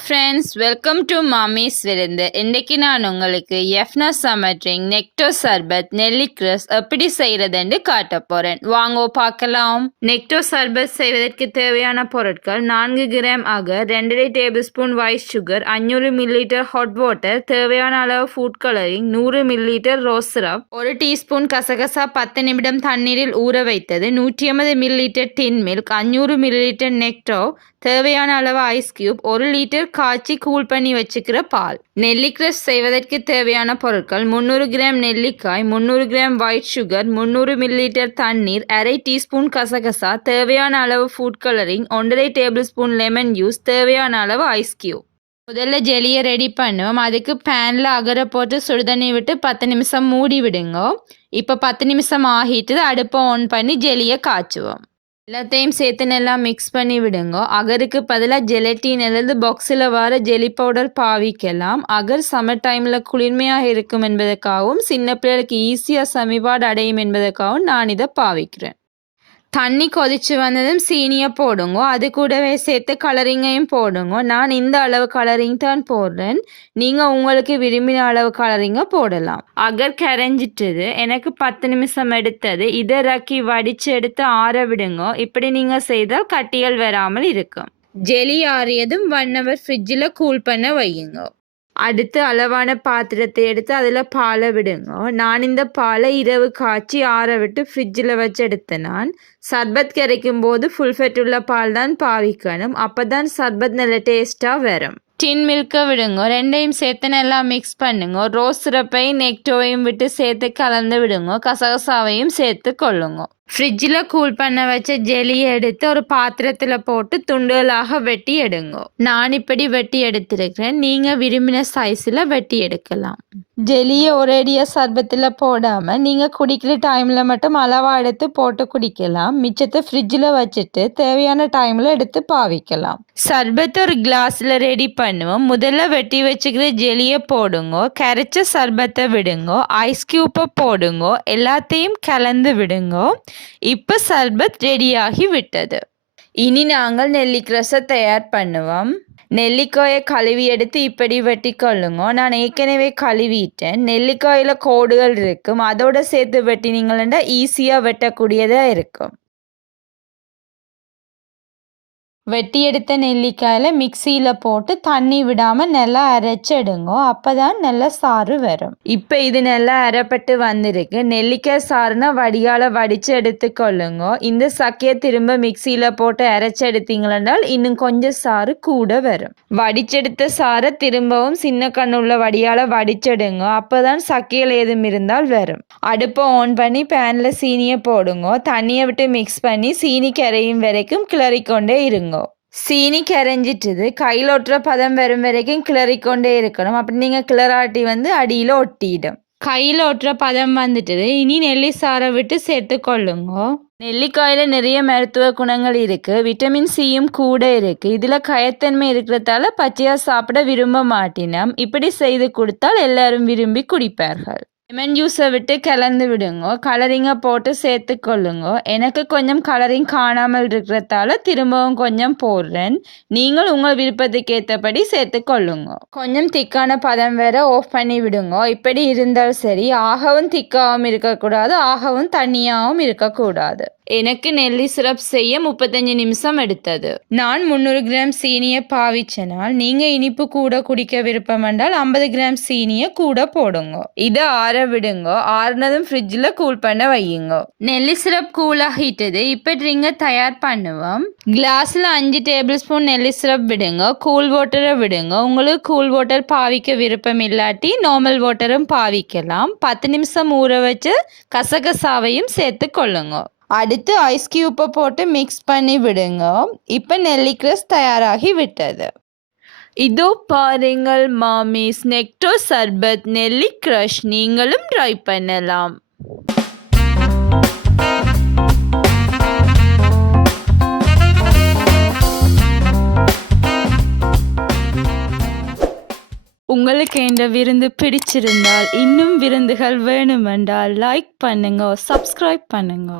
Friends, welcome to மாamisவிருnthu. இன்றைக்கு நான் உங்களுக்கு எஃப்னா சம்மர் ட்ரிங்க் நெக்டோ சர்பத் நெல்லி கிரஸ் எப்படி செய்கிறதுன்னு காட்ட போகிறேன். வாங்க பார்க்கலாம். நெக்டோ சர்பத் செய்வதற்கு தேவையான பொருட்கள் 4 கிராம் அகர், 2 table spoon white sugar, 500 millilitre hot water, தேவையான அளவு food colouring, 100 millilitre rose syrup, 1 teaspoon கசகசா 10 நிமிடம் தண்ணீரில் ஊற வைத்தது, 150 மில்லிலிட்டர் டின் மில்க், 500 மில்லிலிட்டர் நெக்டோ, தேவையான அளவு ஐஸ் கியூப், 1 லிட்டர் காய்ச்சி கூல் பண்ணி வச்சுக்கிற பால். நெல்லி கிரஸ் செய்வதற்கு தேவையான பொருட்கள் 300 கிராம் நெல்லிக்காய், 300 கிராம் ஒயிட் சுகர், 300 மில்லிலிட்டர் தண்ணீர், 1/2 டீஸ்பூன் கசகசா, தேவையான அளவு food colouring, 1 table spoon lemon juice, தேவையான அளவு ஐஸ் கியூப். முதல்ல ஜெலியை ரெடி பண்ணுவோம். அதுக்கு பேனில் அகரை போட்டு சுடுதண்ணி விட்டு 10 நிமிஷம் மூடி விடுங்க. இப்போ 10 நிமிஷம் ஆகிட்டு அடுப்பை ஆன் பண்ணி ஜெலியை காய்ச்சுவோம். எல்லாத்தையும் சேர்த்து நல்லா மிக்ஸ் பண்ணி விடுங்க. அகருக்கு பதிலாக ஜெலட்டின் அல்லது பாக்ஸில் வர ஜெலி பவுடர் பாவிக்கலாம். அகர் சம்மர் டைமில் குளிர்மையாக இருக்கும் என்பதற்காகவும் சின்ன பிள்ளைகளுக்கு ஈஸியாக சமிபாடு அடையும் என்பதற்காகவும் நான் இதை பாவிக்கிறேன். தண்ணி கொதிச்சு வந்ததும் சீனியை போடுங்க. அது கூடவே சேர்த்து கலரிங்கையும் போடுங்க. நான் இந்த அளவு கலரிங் தான் போடுறேன். நீங்கள் உங்களுக்கு விரும்பின அளவு கலரிங்கை போடலாம். அகர் கரைஞ்சிட்டுது. எனக்கு 10 நிமிஷம் எடுத்தது. இதை ரக்கி வடித்து எடுத்து ஆற விடுங்க. இப்படி நீங்கள் செய்தால் கட்டிகள் வராமல் இருக்கும். ஜெலி ஆறியதும் 1 hour ஃப்ரிட்ஜில் கூல் பண்ண வையுங்க. அடுத்து அளவான பாத்திரத்தை எடுத்து அதில் பாலை விடுங்க. நான் இந்த பாலை இரவு காய்ச்சி ஆற விட்டு ஃப்ரிட்ஜில் வச்சு எடுத்தேன். நான் சர்பத் கரைக்கும் போது ஃபுல் ஃபெட் உள்ள பால் தான் பாவிக்கணும். அப்போ தான் சர்பத் நல்ல டேஸ்ட்டாக வரும். டின் மில்கை விடுங்க. ரெண்டையும் சேர்த்து நல்லா மிக்ஸ் பண்ணுங்க. ரோஸ் சிரப்பையும் நெக்டோவையும் விட்டு சேர்த்து கலந்து விடுங்க. கசகசாவையும் சேர்த்து கொள்ளுங்க. ஃப்ரிட்ஜில் கூல் பண்ண வச்ச ஜெலியை எடுத்து ஒரு பாத்திரத்தில் போட்டு துண்டுகளாக வெட்டி எடுங்க. நான் இப்படி வெட்டி எடுத்திருக்கிறேன். நீங்கள் விரும்பின சைஸில் வெட்டி எடுக்கலாம். ஜெலியை ஒரேடியாக சர்பத்தில் போடாமல் நீங்கள் குடிக்கிற டைமில் மட்டும் அளவாக எடுத்து போட்டு குடிக்கலாம். மிச்சத்தை ஃப்ரிட்ஜில் வச்சுட்டு தேவையான டைமில் எடுத்து பாவிக்கலாம். சர்பத்தை ஒரு கிளாஸில் ரெடி பண்ணுவோம். முதல்ல வெட்டி வச்சுக்கிற ஜெலியை போடுங்க. கரைச்ச சர்பத்தை விடுங்க. ஐஸ் கியூப்பை போடுங்க. எல்லாத்தையும் கலந்து விடுங்க. இப்போ சர்பத் ரெடியாகி விட்டது. இனி நாங்கள் நெல்லிக்கிரஸை தயார் பண்ணுவோம். நெல்லிக்காயை கழுவி எடுத்து இப்படி வெட்டி கொள்ளுங்க. நான் ஏற்கனவே கழுவிட்டேன். நெல்லிக்காயில் கோடுகள் இருக்கும். அதோட சேர்த்து வெட்டினீங்கன்னா ஈஸியாக வெட்டக்கூடியதாக இருக்கும். வெட்டி எடுத்த நெல்லிக்காயில் மிக்சியில் போட்டு தண்ணி விடாமல் நல்லா அரைச்சி எடுங்க. அப்போ தான் நல்லா சாறு வரும். இப்போ இது நல்லா அரைப்பட்டு வந்திருக்கு. நெல்லிக்காய் சாறுனா வடியால் வடித்து எடுத்துக்கொள்ளுங்க. இந்த சக்கையை திரும்ப மிக்சியில் போட்டு அரைச்சி எடுத்தீங்களென்றால் இன்னும் கொஞ்சம் சாறு கூட வரும். வடிச்செடுத்த சாறை திரும்பவும் சின்ன கண்ணுள்ள வடியால் வடிச்செடுங்க. அப்போ தான் சக்கையில் ஏதும் இருந்தால் வரும். அடுப்பை ஆன் பண்ணி பேனில் சீனியை போடுங்க. தண்ணியை விட்டு மிக்ஸ் பண்ணி சீனி கரையும் வரைக்கும் கிளறிக்கொண்டே இருங்க. சீனி கரைஞ்சிட்டுது. கையில் ஒட்டுற பதம் வரும் வரைக்கும் கிளறிக்கொண்டே இருக்கணும். அப்படி நீங்கள் கிளறாட்டி அடியில் ஒட்டிடும். கையில் ஒட்டுற பதம் வந்துட்டுது. இனி நெல்லி சாறை விட்டு சேர்த்து கொள்ளுங்க. நெல்லிக்காயில் நிறைய மருத்துவ குணங்கள் இருக்குது. விட்டமின் சியும் கூட இருக்குது. இதில் கயத்தன்மை இருக்கிறதால பச்சையாக சாப்பிட விரும்ப மாட்டினோம். இப்படி செய்து கொடுத்தால் எல்லாரும் விரும்பி குடிப்பார்கள். லெமன் ஜூஸை விட்டு கலந்து விடுங்க. கலரிங்கை போட்டு சேர்த்து கொள்ளுங்க. எனக்கு கொஞ்சம் கலரிங் காணாமல் இருக்கிறதால திரும்பவும் கொஞ்சம் போடுறேன். நீங்கள் உங்கள் விருப்பத்துக்கு ஏற்றபடி சேர்த்து கொள்ளுங்க. கொஞ்சம் திக்கான பதம் வேற ஆஃப் பண்ணி விடுங்க. இப்படி இருந்தால் சரி. ஆகவும் திக்காகவும் இருக்கக்கூடாது, ஆகவும் தண்ணியாகவும் இருக்கக்கூடாது. எனக்கு நெல்லி சிரப் செய்ய 35 நிமிஷம் எடுத்தது. நான் 300 கிராம் சீனியை பாவிச்சனால் நீங்கள் இனிப்பு கூட குடிக்க விருப்பம் என்றால் 50 கிராம் சீனியை கூட போடுங்க. இதை ஆற விடுங்க. ஆறுனதும் ஃப்ரிட்ஜில் கூல் பண்ண வையுங்க. நெல்லி சிரப் கூலாகிட்டது. இப்போ ட்ரிங்கை தயார் பண்ணுவோம். கிளாஸில் 5 டேபிள் ஸ்பூன் நெல்லி சிரப் விடுங்க. கூல் வாட்டரை விடுங்க. உங்களுக்கு கூல் வாட்டர் பாவிக்க விருப்பம் இல்லாட்டி நார்மல் வாட்டரும் பாவிக்கலாம். 10 நிமிஷம் ஊற வச்சு கசகசாவையும் சேர்த்து கொள்ளுங்க. அடுத்து ஐஸ் கியூப்பை போட்டு மிக்ஸ் பண்ணி விடுங்க. இப்போ நெல்லி கிரஸ் தயாராகி விட்டது. இதோ பாருங்கள் மாமிஸ் நெக்டோ சர்பத் நெல்லி கிரஷ். நீங்களும் ட்ரை பண்ணலாம். உங்களுக்கு இந்த விருந்து பிடிச்சிருந்தால் இன்னும் விருந்துகள் வேணுமென்றால் லைக் பண்ணுங்க, சப்ஸ்கிரைப் பண்ணுங்க.